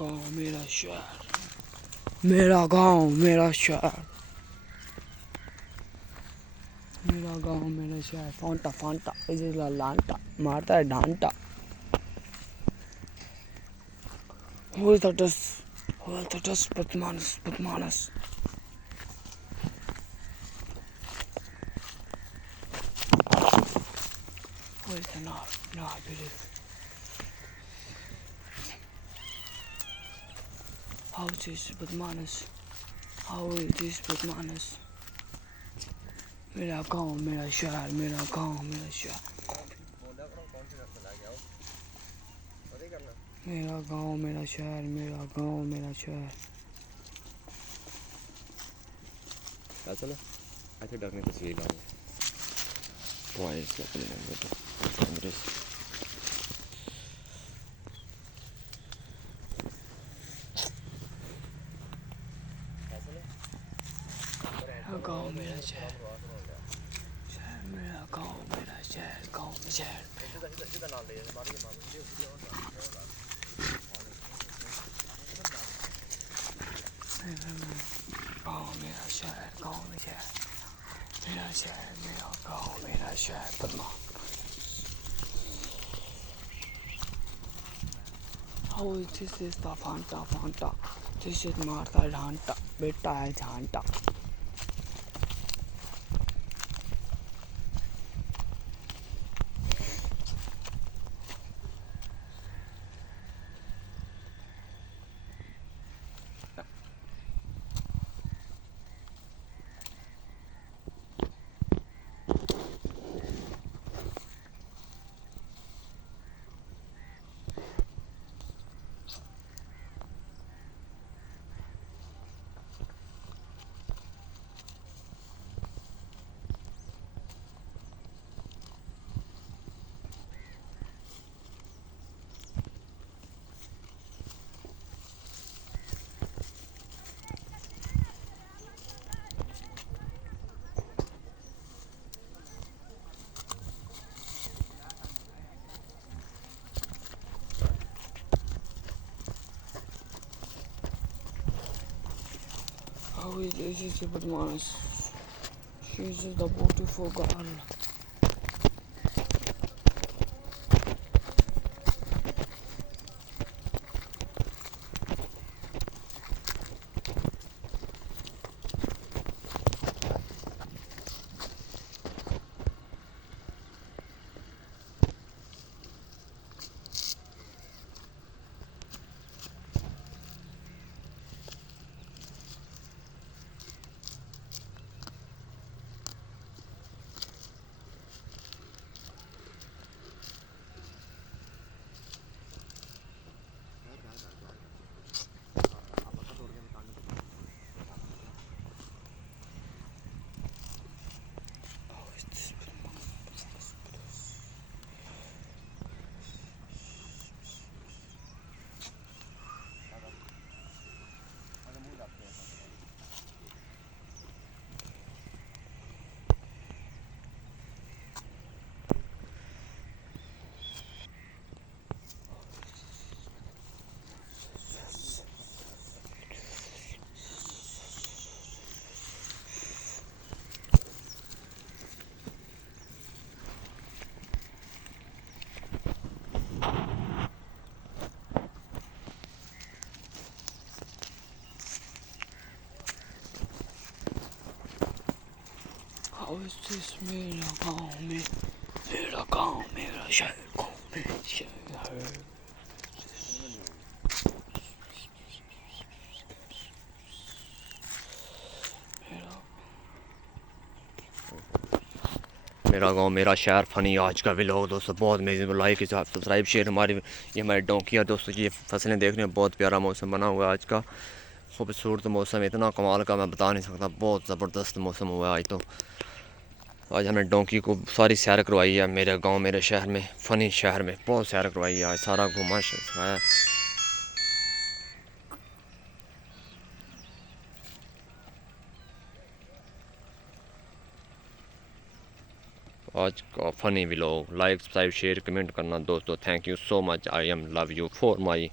गांव मेरा शहर, मेरा गांव मेरा शहर, मेरा गांव मेरा शहर। फांटा फांटा इसे लांटा मारता है डांटा। Who is that? Who is that? Batmanas, Batmanas. Who is the north? No, I believe. How is this Batmanas? How is this Batmanas? मेरा गांव मेरा शहर, मेरा गांव मेरा शहर, मेरा गांव मेरा शहर, मेरा गांव मेरा शहर। चलो ऐसे डरने तस्वीर लाऊंगा मेरा गांव मेरा शहर, शहर मेरा गांव मेरा शहर, गांव में शहर। गांव मेरा शहर, गांव में शहर, मेरा शहर मेरा गांव मेरा शहर। Padma How is this is the Fanta Fanta? This is Martha Dhanta, बेटा है झांटा। How is this is the Batmanas? She is the beautiful girl. How is this मेरा गांव में, मेरा गांव मेरा शहर, गांव मेरा शहर। मेरा गांव मेरा शहर फ़नी आज का व्लॉग दोस्तों बहुत अमेजिंग। लाइक के साथ सब्सक्राइब शेयर। ये हमारी डोंकियाँ दोस्तों, ये फसलें देखने में बहुत प्यारा मौसम बना हुआ है आज का। खूबसूरत मौसम, इतना कमाल का मैं बता नहीं सकता, बहुत ज़बरदस्त मौसम हुआ है आज तो। आज हमने डोंकी को सारी सैर करवाई है मेरे गांव मेरे शहर में, फ़नी शहर में बहुत सैर करवाई है आज, सारा घूमा है। आज का funny vlog. Like subscribe share comment करना दोस्तों। Thank you so much. I am love you for my